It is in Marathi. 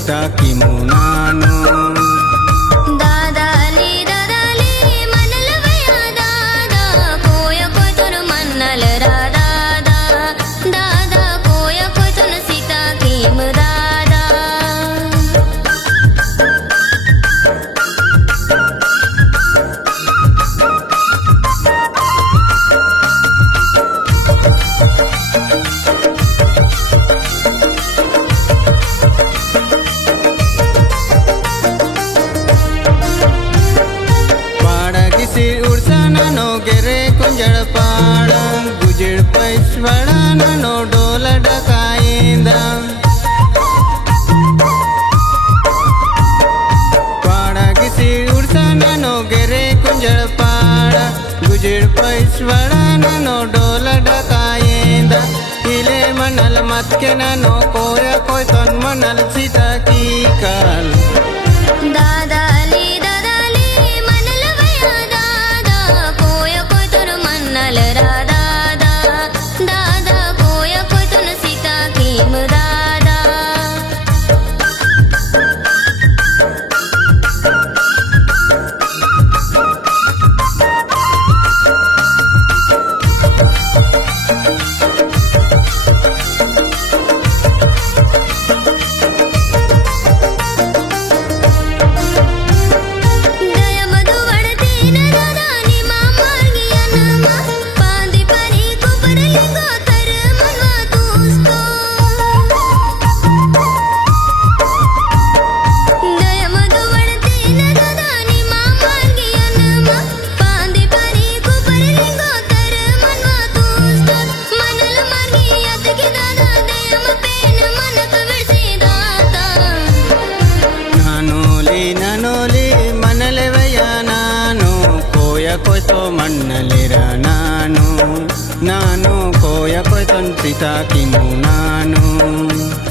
सीता की मुनानो उड़सानो गेरे कुंजड़ पाड़ा गुजड़ पैश्वड़ा नो डोल डकाइंदा पाड़ा किसी उड़सानो गेरे कुंजड़ पाड़ा गुजड़ पैश्वड़ा नो डोल डकाइंदा इले मनल मत के नो कोया कोई तन मनल सीता की काल कोई तो मन्नलेरा नानो नानो कोया कोई तन सीता की मुनानो।